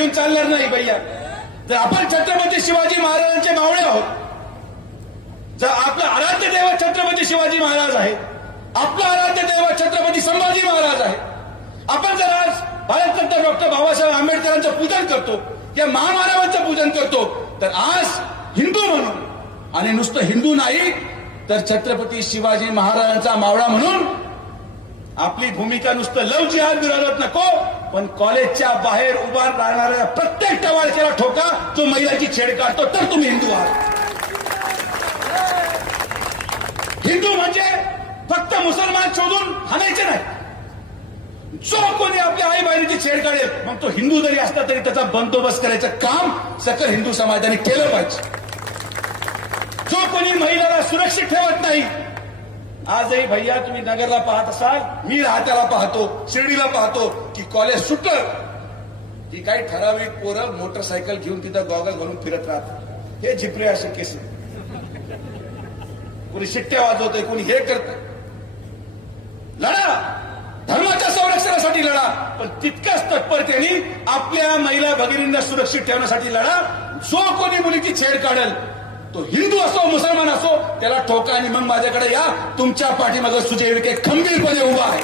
घेऊन चालणार नाही भैया. जर आपण छत्रपती शिवाजी महाराजांचे मावळे आहोत, जर आपलं आराध्य दैवत छत्रपती शिवाजी महाराज आहे, आपलं आराध्य दैवत छत्रपती संभाजी महाराज आहे, आपण जर आज भारतरत्न डॉक्टर बाबासाहेब आंबेडकरांचं पूजन करतो या महामानवांचं पूजन करतो, तर आज हिंदू म्हणून आणि नुसतं हिंदू नाही तर छत्रपती शिवाजी महाराजांचा मावळा म्हणून आपली भूमिका नुसतं लव जिहाद विरोधात नको, पण कॉलेजच्या बाहेर उभा राहणाऱ्या प्रत्येक टवाळक्याला ठोका जो महिलाची छेड काढतो, तर तुम्ही हिंदू आहात. हिंदू म्हणजे फक्त मुसलमान शोधून हाणायचे नाही. जो कोणी आपल्या आई बहिणीची छेड काढेल मग तो हिंदू जरी असला तरी त्याचा बंदोबस्त करायचं काम सकल हिंदू समाजाने केलं पाहिजे. जो कोणी महिलाला सुरक्षित ठेवत नाही, आजही भैया तुम्ही नगरला पाहत असाल, मी राहत्याला पाहतो, शिर्डीला पाहतो की कॉलेज सुटलं की काही ठराविक पोरं मोटरसायकल घेऊन तिथं गॉगल घालून फिरत राहतात. हे झिपरे असे केस, कोणी शिट्ट्या वाजवतंय, कोणी हे करतंय. लढा, धर्माच्या संरक्षणासाठी लढा, पण तितक्याच तत्परतेने आपल्या महिला भगिनींना सुरक्षित ठेवण्यासाठी लढा. जो कोणी मुलीची छेड काढेल तो हिंदू असो मुसलमान असो त्याला ठोका आणि मग माझ्याकडे या. तुमच्या पाठीमागे सुजय विखे खंबीरपणे उभा आहे.